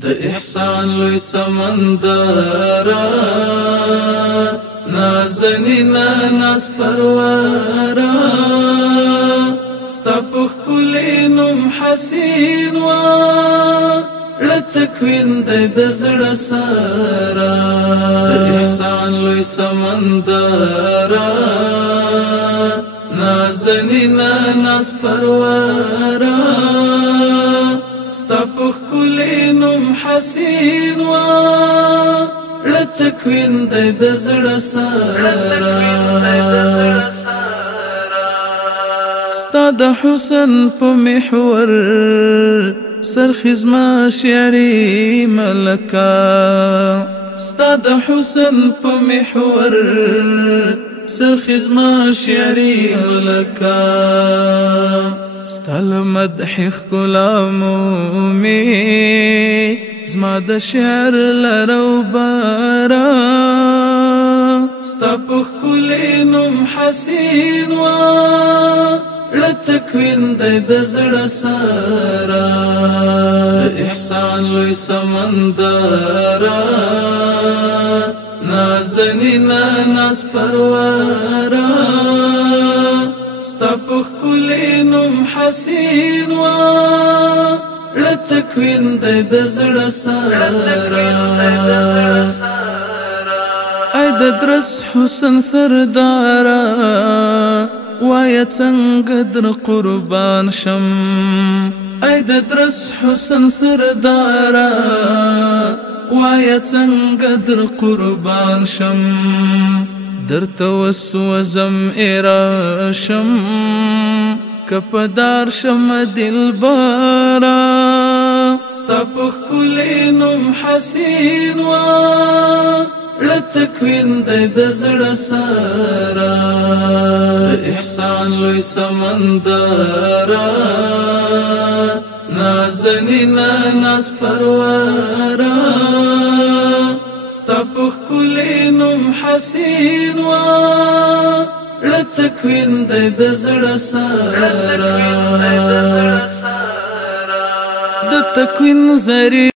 د احسان لوی سمندرا نازنینا ناز پروارا ستا په ښکلي نوم حسین وا رتکوین دی د زړه سره د احسان لوی سمندرا نازنینا ناز پروارا ستا په ښکلي نوم حسین وا رتکوین دی د زړه سره ستا د حسن په محور سرخزما شعري ملکا ستا د حسن په محور سرخزما شعري ملکا ستل مدح ښکلا مومي زما د شعر لرو بارا ستا په ښکلي نوم حسین وا رتکوین دی د زړه سره د احسان لوی سمندرا نازنینا ناز پروارا ستا په ښکلي نوم حسین وا رتکوین دی د زړه سره ای د درس حسن سردارا وای څنګه در قربان شم ای د درس حسن سردارا وای څنګه در قربان شم درته وسوځم اراشم کپدار شم دلبارا ستا په ښکلي نوم حسین وا رتکوین دی د زړه سره د احسان لوی سمندرا نازنینا ناز پروارا ستا په ښکلي نوم حسین وا رتکوین دی د زړه سره د تکوین زری